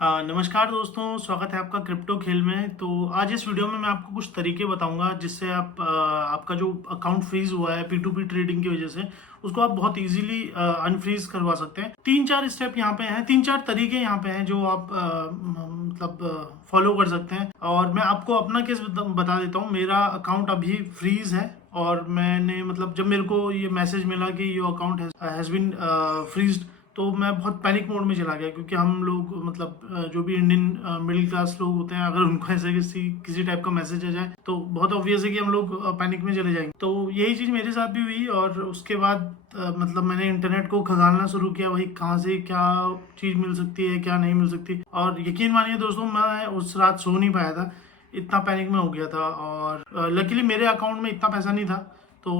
नमस्कार दोस्तों, स्वागत है आपका क्रिप्टो खेल में। तो आज इस वीडियो में मैं आपको कुछ तरीके बताऊंगा जिससे आपका जो अकाउंट फ्रीज हुआ है P2P ट्रेडिंग की वजह से उसको आप बहुत इजीली अनफ्रीज करवा सकते हैं। 3-4 स्टेप यहाँ पे हैं, 3-4 तरीके यहाँ पे हैं जो आप मतलब फॉलो कर सकते हैं। और मैं आपको अपना केस बता देता हूँ। मेरा अकाउंट अभी फ्रीज है और मैंने मतलब जब मेरे को ये मैसेज मिला कि your account has been freezed, तो मैं बहुत पैनिक मोड में चला गया, क्योंकि हम लोग मतलब जो भी इंडियन मिडिल क्लास लोग होते हैं, अगर उनको ऐसे किसी टाइप का मैसेज आ जाए तो बहुत ऑब्वियस है कि हम लोग पैनिक में चले जाएंगे। तो यही चीज़ मेरे साथ भी हुई और उसके बाद मतलब मैंने इंटरनेट को खंगालना शुरू किया, भाई कहाँ से क्या चीज़ मिल सकती है, क्या नहीं मिल सकती। और यकीन मानिए दोस्तों, मैं उस रात सो नहीं पाया था, इतना पैनिक में हो गया था। और लकीली मेरे अकाउंट में इतना पैसा नहीं था, तो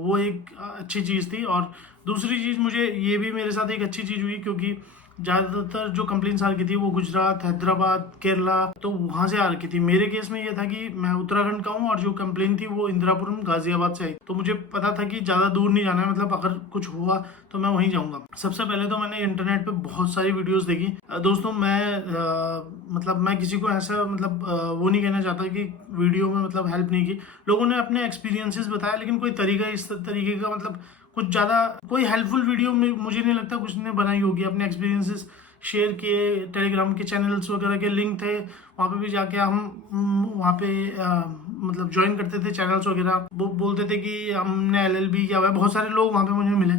वो एक अच्छी चीज़ थी। और दूसरी चीज़, मुझे ये भी मेरे साथ एक अच्छी चीज़ हुई, क्योंकि ज़्यादातर जो कंप्लेंट्स आ रही थी वो गुजरात, हैदराबाद, केरला, तो वहाँ से आ रखी थी। मेरे केस में ये था कि मैं उत्तराखंड का हूँ और जो कंप्लेन थी वो इंदिरापुरम, गाजियाबाद से आई। तो मुझे पता था कि ज़्यादा दूर नहीं जाना है, मतलब अगर कुछ हुआ तो मैं वहीं जाऊँगा। सबसे पहले तो मैंने इंटरनेट पे बहुत सारी वीडियोस देखी। दोस्तों मतलब मैं किसी को ऐसा मतलब वो नहीं कहना चाहता कि वीडियो में मतलब हेल्प नहीं की। लोगों ने अपने एक्सपीरियंसेस बताया, लेकिन कोई तरीका इस तरीके का मतलब कुछ ज़्यादा कोई हेल्पफुल वीडियो में मुझे नहीं लगता कुछ ने बनाई होगी। अपने एक्सपीरियंसेस शेयर किए, टेलीग्राम के चैनल्स वगैरह के लिंक थे, वहाँ पे भी जाके हम वहाँ पे मतलब ज्वाइन करते थे चैनल्स वगैरह। वो बोलते थे कि हमने LLB किया हुआ है। बहुत सारे लोग वहाँ पे मुझे मिले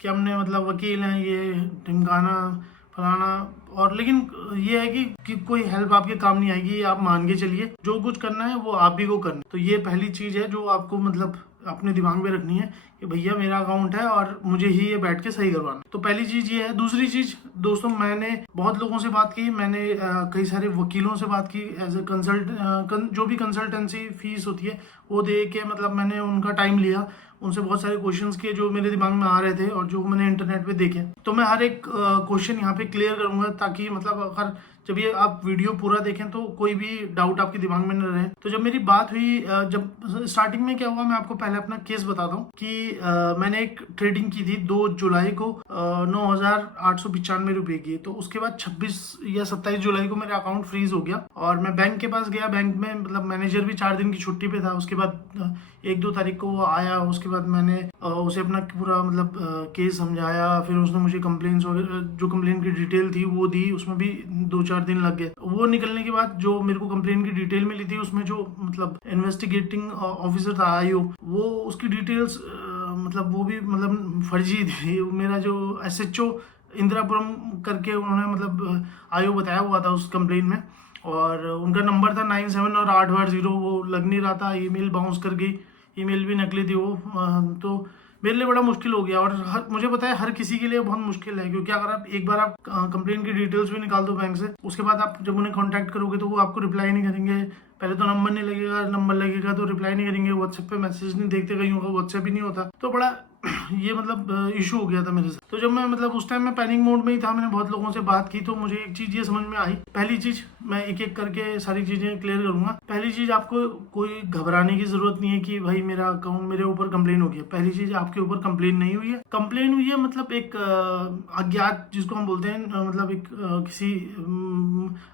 कि हमने मतलब वकील हैं, ये ढिमकाना फलाना। और लेकिन ये है कि कोई हेल्प आपके काम नहीं आएगी। आप मान के चलिए, जो कुछ करना है वो आप ही को करना है। तो ये पहली चीज़ है जो आपको मतलब अपने दिमाग में रखनी है कि भैया मेरा अकाउंट है और मुझे ही ये बैठ के सही करवाना। तो पहली चीज़ ये है। दूसरी चीज़ दोस्तों, मैंने बहुत लोगों से बात की, मैंने कई सारे वकीलों से बात की। एज ए जो भी कंसल्टेंसी फीस होती है वो दे के मतलब मैंने उनका टाइम लिया, उनसे बहुत सारे क्वेश्चंस किए जो मेरे दिमाग में आ रहे थे और जो मैंने इंटरनेट पे देखे। तो मैं हर एक क्वेश्चन यहाँ पे क्लियर करूंगा, ताकि मतलब अगर जब ये आप वीडियो पूरा देखें तो कोई भी डाउट आपके दिमाग में न रहे। तो जब मेरी बात हुई, जब स्टार्टिंग में क्या हुआ, मैं आपको पहले अपना केस बताता हूँ कि मैंने एक ट्रेडिंग की थी 2 जुलाई को 9,895 रुपये की। तो उसके बाद 26 या 27 जुलाई को मेरा अकाउंट फ्रीज हो गया और मैं बैंक के पास गया। बैंक में मतलब मैनेजर भी 4 दिन की छुट्टी पे था। उसके बाद 1-2 तारीख को वो आया। उसके बाद मैंने उसे अपना पूरा मतलब केस समझाया। फिर उसने मुझे कंप्लेंट्स वगैरह, जो कंप्लेन की डिटेल थी वो दी। उसमें भी 2-4 दिन लग गए। वो निकलने के बाद जो मेरे को कंप्लेन की डिटेल मिली थी, उसमें जो मतलब इन्वेस्टिगेटिंग ऑफिसर था IO, वो उसकी डिटेल्स मतलब वो भी मतलब फर्जी थी। मेरा जो SHO इंदिरापुरम करके उन्होंने मतलब IO बताया हुआ था उस कंप्लेन में, और उनका नंबर था 97 और 880। वो लग नहीं रहा था। ईमेल बाउंस कर गई, ईमेल भी नकली थी वो। तो मेरे लिए बड़ा मुश्किल हो गया। और मुझे पता है हर किसी के लिए बहुत मुश्किल है, क्योंकि अगर आप एक बार आप कंप्लेन की डिटेल्स भी निकाल दो बैंक से, उसके बाद आप जब उन्हें कांटेक्ट करोगे तो वो आपको रिप्लाई नहीं करेंगे। पहले तो नंबर नहीं लगेगा, नंबर लगेगा तो रिप्लाई नहीं करेंगे। व्हाट्सएप पे मैसेज नहीं देखते, कहीं होगा व्हाट्सएप ही नहीं होता। तो बड़ा ये मतलब इशू हो गया था मेरे साथ। तो जब मैं मतलब उस टाइम मैं पैनिक मोड में ही था, मैंने बहुत लोगों से बात की, तो मुझे एक चीज़ ये समझ में आई। पहली चीज़, मैं एक एक करके सारी चीज़ें क्लियर करूंगा। पहली चीज़, आपको कोई घबराने की जरूरत नहीं है कि भाई मेरा अकाउंट, मेरे ऊपर कंप्लेन हो गई है। पहली चीज़, आपके ऊपर कंप्लेन नहीं हुई है। कंप्लेन हुई है मतलब एक अज्ञात, जिसको हम बोलते हैं मतलब एक किसी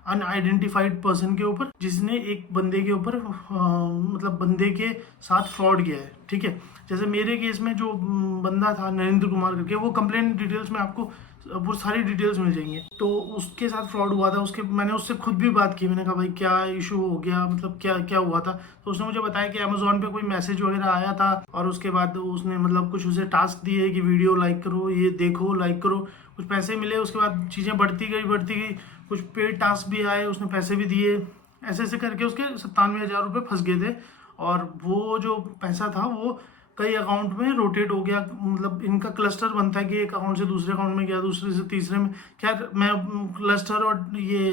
अनआइडेंटिफाइड पर्सन के ऊपर, जिसने एक बंदे के ऊपर मतलब बंदे के साथ फ्रॉड किया है। ठीक है, जैसे मेरे केस में जो बंदा था नरेंद्र कुमार करके, वो कंप्लेन डिटेल्स में आपको वो सारी डिटेल्स मिल जाएंगे। तो उसके साथ फ्रॉड हुआ था। मैंने उससे खुद भी बात की। मैंने कहा भाई क्या इशू हो गया, मतलब क्या क्या हुआ था। तो उसने मुझे बताया कि अमेजोन पे कोई मैसेज वगैरह आया था, और उसके बाद उसने मतलब कुछ उसे टास्क दिए कि वीडियो लाइक करो, ये देखो, लाइक करो, कुछ पैसे मिले। उसके बाद चीज़ें बढ़ती गई, कुछ पेड टास्क भी आए, उसने पैसे भी दिए। ऐसे ऐसे करके उसके 97,000 रुपये फंस गए थे। और वो जो पैसा था वो कई अकाउंट में रोटेट हो गया। मतलब इनका क्लस्टर बनता है कि एक अकाउंट से दूसरे अकाउंट में गया, दूसरे से तीसरे में। खैर, मैं क्लस्टर और ये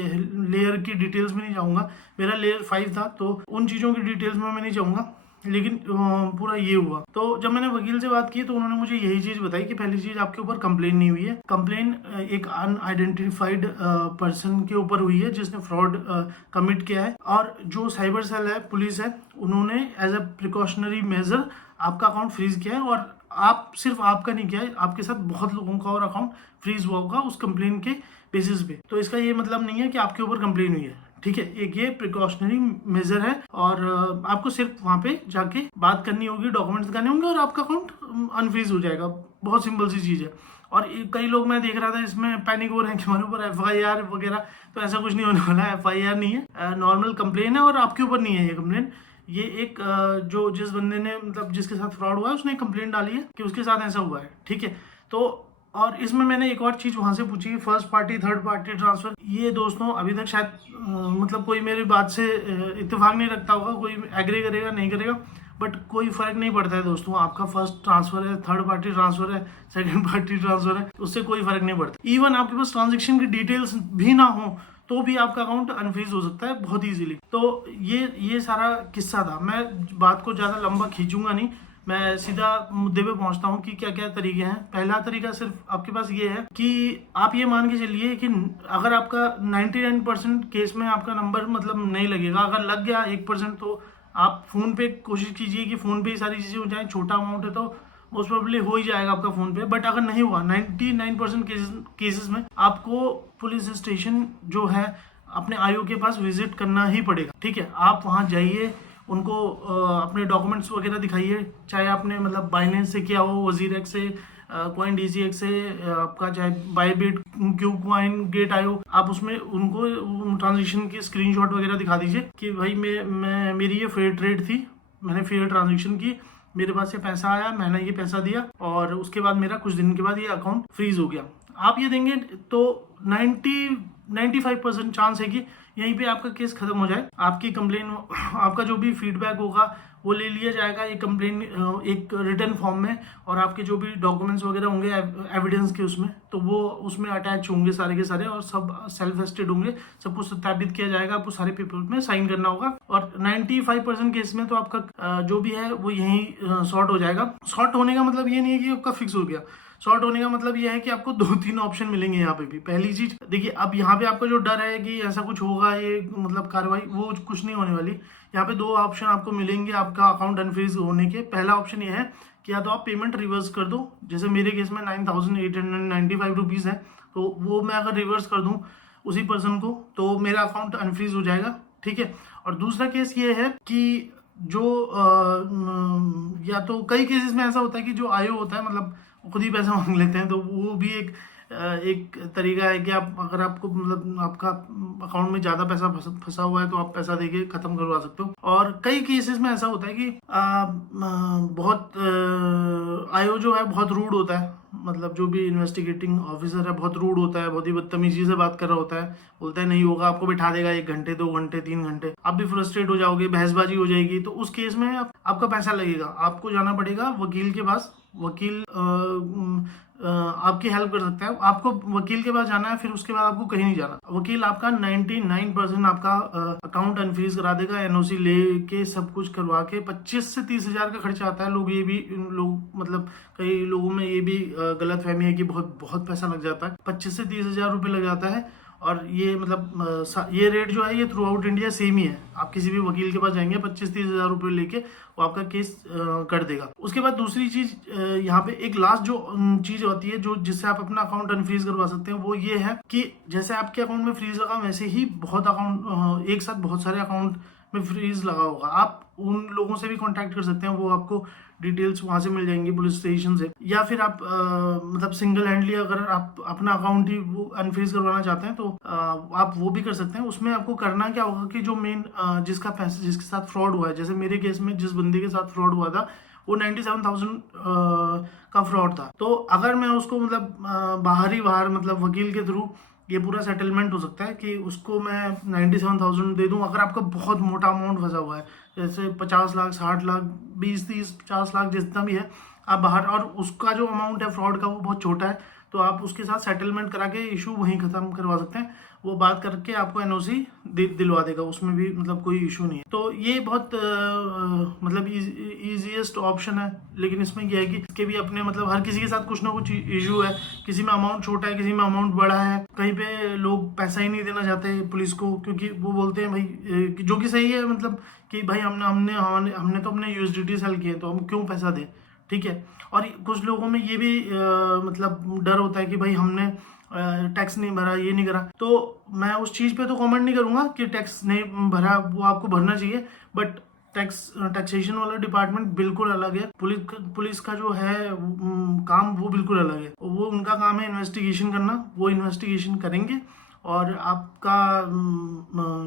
लेयर की डिटेल्स में नहीं जाऊंगा। मेरा लेयर 5 था, तो उन चीज़ों की डिटेल्स में मैं नहीं जाऊंगा। लेकिन पूरा ये हुआ। तो जब मैंने वकील से बात की तो उन्होंने मुझे यही चीज़ बताई कि पहली चीज़, आपके ऊपर कंप्लेन नहीं हुई है। कंप्लेन एक अनआइडेंटिफाइड पर्सन के ऊपर हुई है जिसने फ्रॉड कमिट किया है। और जो साइबर सेल है, पुलिस है, उन्होंने एज अ प्रिकॉशनरी मेजर आपका अकाउंट फ्रीज किया है। और आप सिर्फ आपका नहीं किया है, आपके साथ बहुत लोगों का और अकाउंट फ्रीज हुआ होगा उस कंप्लेन के बेसिस पे। तो इसका ये मतलब नहीं है कि आपके ऊपर कंप्लेन हुई है, ठीक है। एक ये प्रिकॉशनरी मेजर है और आपको सिर्फ वहां पे जाके बात करनी होगी, डॉक्यूमेंट्स दिखाने होंगे और आपका अकाउंट अनफ्रीज हो जाएगा। बहुत सिंपल सी चीज है। और कई लोग मैं देख रहा था इसमें पैनिक हो रहे हैं कि हमारे ऊपर FIR वगैरह, तो ऐसा कुछ नहीं होने वाला है। FIR नहीं है, नॉर्मल कंप्लेन है और आपके ऊपर नहीं है ये कंप्लेन। ये एक जो जिस बंदे ने मतलब जिसके साथ फ्रॉड हुआ है उसने कंप्लेंट डाली है कि उसके साथ ऐसा हुआ है, ठीक है। तो और इसमें मैंने एक और चीज वहां से पूछी, first party third party transfer. ये दोस्तों अभी तक शायद मतलब कोई मेरी बात से इत्तेफाक नहीं रखता होगा, कोई एग्री करेगा नहीं करेगा, बट कोई फर्क नहीं पड़ता है दोस्तों। आपका फर्स्ट ट्रांसफर है, थर्ड पार्टी ट्रांसफर है, सेकंड पार्टी ट्रांसफर है, उससे कोई फर्क नहीं पड़ता। इवन आपके पास ट्रांजेक्शन की डिटेल्स भी ना हो तो भी आपका अकाउंट अनफ्रीज हो सकता है बहुत इजीली। तो ये सारा किस्सा था। मैं बात को ज्यादा लंबा खींचूंगा नहीं, मैं सीधा मुद्दे पे पहुंचता हूँ कि क्या क्या तरीके हैं। पहला तरीका सिर्फ आपके पास ये है कि आप ये मान के चलिए कि अगर आपका 99% केस में आपका नंबर मतलब नहीं लगेगा, अगर लग गया 1%, तो आप फोन पे कोशिश कीजिए कि फोन पे ही सारी चीजें हो जाए। छोटा अमाउंट है तो मोस्ट प्रोबेबली हो ही जाएगा आपका फोन पे। बट अगर नहीं हुआ 99% केसेस में आपको पुलिस स्टेशन जो है अपने IO के पास विजिट करना ही पड़ेगा, ठीक है। आप वहां जाइए, उनको अपने डॉक्यूमेंट्स वगैरह दिखाइए, चाहे आपने मतलब बाइनेंस से किया हो, WZirX से, कॉइन DCX से, आपका चाहे Bybit, KuCoin, Gate IO, आप उसमें उनको ट्रांजेक्शन की स्क्रीनशॉट वगैरह दिखा दीजिए कि भाई मैं मेरी ये फेयर ट्रेड थी, मैंने फेयर ट्रांजेक्शन की, मेरे पास ये पैसा आया, मैंने ये पैसा दिया और उसके बाद मेरा कुछ दिन के बाद ये अकाउंट फ्रीज हो गया। आप ये देंगे तो 95% चांस है कि यहीं पे आपका केस खत्म हो जाए। आपकी कंप्लेन, आपका जो भी फीडबैक होगा वो ले लिया जाएगा एक कंप्लेन एक रिटर्न फॉर्म में, और आपके जो भी डॉक्यूमेंट्स वगैरह होंगे एविडेंस के उसमें, तो वो उसमें अटैच होंगे सारे के सारे और सब सेल्फ एस्टेड होंगे, सब कुछ सत्यापित किया जाएगा, आपको सारे पेपर में साइन करना होगा। और 95% केस में तो आपका जो भी है वो यहीं सॉर्ट हो जाएगा। सॉर्ट होने का मतलब ये नहीं है कि आपका फिक्स हो गया, शॉर्ट होने का मतलब ये है कि आपको 2-3 ऑप्शन मिलेंगे यहाँ पे भी। पहली चीज देखिए, अब यहाँ पे आपका जो डर है कि ऐसा कुछ होगा, ये मतलब कार्रवाई, वो कुछ नहीं होने वाली। यहाँ पे 2 ऑप्शन आपको मिलेंगे आपका अकाउंट अनफ्रीज होने के। पहला ऑप्शन ये है कि या तो आप पेमेंट रिवर्स कर दो, जैसे मेरे केस में 9,895 रुपीज है, तो वो मैं अगर रिवर्स कर दूं उसी पर्सन को तो मेरा अकाउंट अनफ्रीज हो जाएगा, ठीक है। और दूसरा केस ये है कि जो या तो कई केसेस में ऐसा होता है कि जो IO होता है मतलब खुद ही पैसा मांग लेते हैं, तो वो भी एक तरीका है कि आप, अगर आपको मतलब आपका अकाउंट में ज्यादा पैसा फंसा हुआ है तो आप पैसा देके खत्म करवा सकते हो। और कई केसेस में ऐसा होता है कि बहुत IO जो है बहुत रूड होता है, मतलब जो भी इन्वेस्टिगेटिंग ऑफिसर है बहुत रूड होता है, बहुत ही बदतमीजी से बात कर रहा होता है, बोलता है नहीं होगा, आपको बिठा देगा 1 घंटे 2 घंटे 3 घंटे, आप भी फ्रस्ट्रेट हो जाओगे, बहसबाजी हो जाएगी। तो उस केस में आपका पैसा लगेगा, आपको जाना पड़ेगा वकील के पास। वकील आपकी हेल्प कर सकता है, आपको वकील के पास जाना है, फिर उसके बाद आपको कहीं नहीं जाना। वकील आपका 99% आपका अकाउंट अनफ्रीज करा देगा, NOC लेके सब कुछ करवा के। 25 से 30 हजार का खर्चा आता है। लोग मतलब कई लोगों में ये भी गलत फहमी है कि बहुत बहुत पैसा लग जाता है। 25 से 30 हजार रुपये लग जाता है। और ये मतलब ये रेट जो है ये थ्रू आउट इंडिया सेम ही है। आप किसी भी वकील के पास जाएंगे 25-30 हजार रुपये लेके वो आपका केस कर देगा। उसके बाद दूसरी चीज यहाँ पे एक लास्ट जो चीज होती है जो जिससे आप अपना अकाउंट अनफ्रीज करवा सकते हैं, वो ये है कि जैसे आपके अकाउंट में फ्रीज लगा वैसे ही बहुत अकाउंट एक साथ बहुत सारे अकाउंट में फ्रीज लगा होगा। आप उन लोगों से भी कांटेक्ट कर सकते हैं, वो आपको डिटेल्स वहां से मिल जाएंगी पुलिस स्टेशन से। या फिर आप मतलब सिंगल हैंडली अगर आप अपना अकाउंट ही वो अनफ्रीज करवाना चाहते हैं तो आप वो भी कर सकते हैं। उसमें आपको करना क्या होगा कि जो मेन जिसका पैसा जिसके साथ फ्रॉड हुआ है, जैसे मेरे केस में जिस बंदे के साथ फ्रॉड हुआ था वो 97,000 का फ्रॉड था। तो अगर मैं उसको मतलब बाहर मतलब वकील के थ्रू ये पूरा सेटलमेंट हो सकता है कि उसको मैं 97,000 दे दूं। अगर आपका बहुत मोटा अमाउंट फंसा हुआ है, जैसे 50 लाख 60 लाख 20-30 50 लाख जितना भी है, आप बाहर, और उसका जो अमाउंट है फ्रॉड का वो बहुत छोटा है, तो आप उसके साथ सेटलमेंट करा के इशू वहीं खत्म करवा सकते हैं। वो बात करके आपको NOC दिलवा देगा, उसमें भी मतलब कोई इशू नहीं है। तो ये बहुत मतलब इजीएस्ट ऑप्शन है। लेकिन इसमें यह है कि इसके भी अपने मतलब हर किसी के साथ कुछ ना कुछ इशू है। किसी में अमाउंट छोटा है, किसी में अमाउंट बड़ा है। कहीं पे लोग पैसा ही नहीं देना चाहते पुलिस को, क्योंकि वो बोलते हैं भाई, जो कि सही है, मतलब कि भाई हमने तो अपने USDT सेल किए तो हम क्यों पैसा दें, ठीक है। और कुछ लोगों में ये भी मतलब डर होता है कि भाई हमने टैक्स नहीं भरा, ये नहीं करा, तो मैं उस चीज़ पे तो कमेंट नहीं करूंगा कि टैक्स नहीं भरा, वो आपको भरना चाहिए, बट टैक्सेशन वाला डिपार्टमेंट बिल्कुल अलग है। पुलिस का जो है काम वो बिल्कुल अलग है। वो उनका काम है इन्वेस्टिगेशन करना, वो इन्वेस्टिगेशन करेंगे। और आपका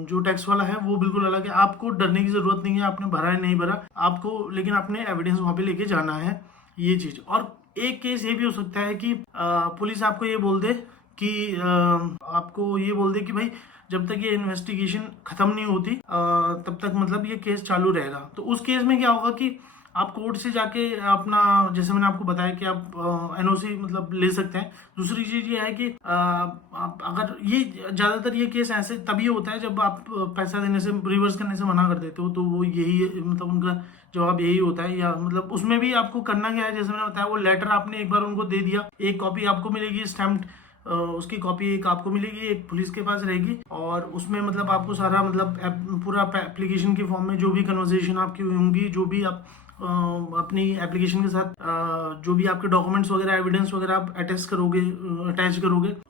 जो टैक्स वाला है वो बिल्कुल अलग है। आपको डरने की जरूरत नहीं है आपने भरा है नहीं भरा, आपको लेकिन अपने एविडेंस वहां पे लेके जाना है, ये चीज। और एक केस ये भी हो सकता है कि पुलिस आपको ये बोल दे कि आपको ये बोल दे कि भाई जब तक ये इन्वेस्टिगेशन खत्म नहीं होती तब तक मतलब ये केस चालू रहेगा। तो उस केस में क्या होगा कि आप कोर्ट से जाके अपना, जैसे मैंने आपको बताया कि आप एनओसी मतलब ले सकते हैं। दूसरी चीज ये है कि आप अगर ये ज्यादातर ये केस ऐसे तभी होता है जब आप पैसा देने से, रिवर्स करने से मना कर देते हो, तो वो यही मतलब उनका जवाब यही होता है। या मतलब उसमें भी आपको करना क्या है, जैसे मैंने बताया, वो लेटर आपने एक बार उनको दे दिया, एक कॉपी आपको मिलेगी स्टैम्प्ड, उसकी कॉपी एक आपको मिलेगी, एक पुलिस के पास रहेगी। और उसमें मतलब आपको सारा मतलब पूरा एप्लीकेशन के फॉर्म में जो भी कन्वर्सेशन आपकी होंगी, जो भी आप अपनी एप्लीकेशन के साथ जो भी आपके डॉक्यूमेंट्स वगैरह, एविडेंस वगैरह आप अटैच करोगे,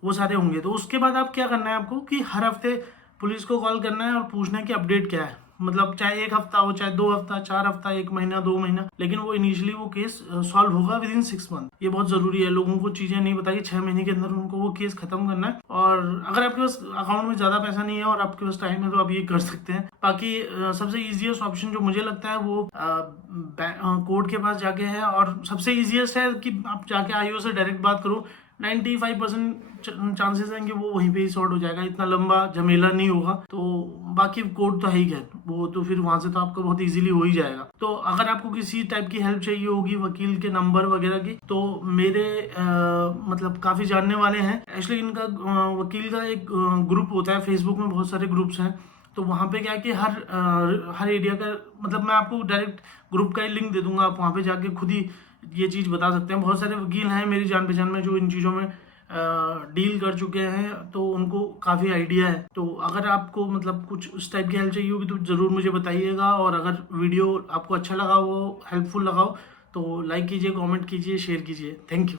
वो सारे होंगे। तो उसके बाद आप क्या करना है आपको कि हर हफ्ते पुलिस को कॉल करना है और पूछना है कि अपडेट क्या है। मतलब चाहे एक हफ्ता हो, चाहे 2 हफ्ता, 4 हफ्ता, 1 महीना, 2 महीना, लेकिन वो इनिशियली वो केस सॉल्व होगा विद इन 6 मंथ। ये बहुत जरूरी है। लोगों को चीजें नहीं बताई, 6 महीने के अंदर उनको वो केस खत्म करना है। और अगर आपके पास अकाउंट में ज्यादा पैसा नहीं है और आपके पास टाइम है तो आप ये कर सकते हैं। बाकी सबसे इजीएस्ट ऑप्शन जो मुझे लगता है वो कोर्ट के पास जाके है। और सबसे इजीएस्ट है कि आप जाके आईओ से डायरेक्ट बात करो। 95% चांसेस हैं कि वो वहीं पे ही सॉर्ट हो जाएगा, इतना लंबा झमेला नहीं होगा। तो बाकी कोर्ट तो है ही है, वो तो फिर वहां से तो आपको बहुत इजीली हो ही जाएगा। तो अगर आपको किसी टाइप की हेल्प चाहिए होगी वकील के नंबर वगैरह की, तो मेरे मतलब काफी जानने वाले हैं एक्चुअली। इनका वकील का एक ग्रुप होता है, फेसबुक में बहुत सारे ग्रुप्स हैं। तो वहां पे क्या है कि हर एरिया का मतलब मैं आपको डायरेक्ट ग्रुप का ही लिंक दे दूंगा, आप वहां पे जाके खुद ही ये चीज बता सकते हैं। बहुत सारे वकील हैं मेरी जान पहचान में जो इन चीजों में डील कर चुके हैं, तो उनको काफी आइडिया है। तो अगर आपको मतलब कुछ उस टाइप की हेल्प चाहिए होगी तो जरूर मुझे बताइएगा। और अगर वीडियो आपको अच्छा लगा, वो हेल्पफुल लगा हो, तो लाइक कीजिए, कमेंट कीजिए, शेयर कीजिए। Thank you.